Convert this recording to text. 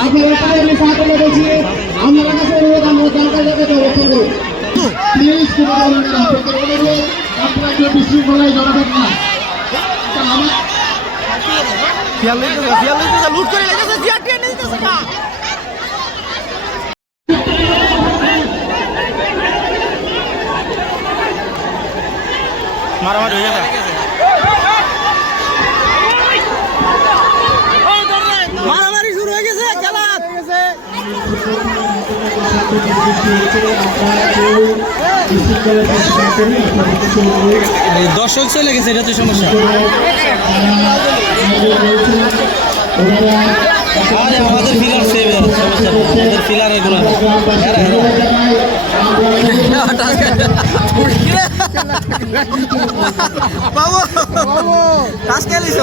আপনারা পায়ে সাহায্য করেছি আমরা কাছে অনুরোধ আমরা দরকার জায়গাতে অবস্থান করুন প্লিজ আপনাদের অনুরোধ আপনারা কেউ বিশৃঙ্খলায় জড়াবেন না লুট করে লেগেছে জিআরটি এনে দিতেছে না মারামারি হয়ে গেছে মারামারি শুরু হয়ে গেছে খেলা দর্শক চলে গেছে এটা তো সমস্যা আমাদের ফিলার সেভ সমস্যা আমাদের ফিলার এগুলো বাবু কাজ খেলিস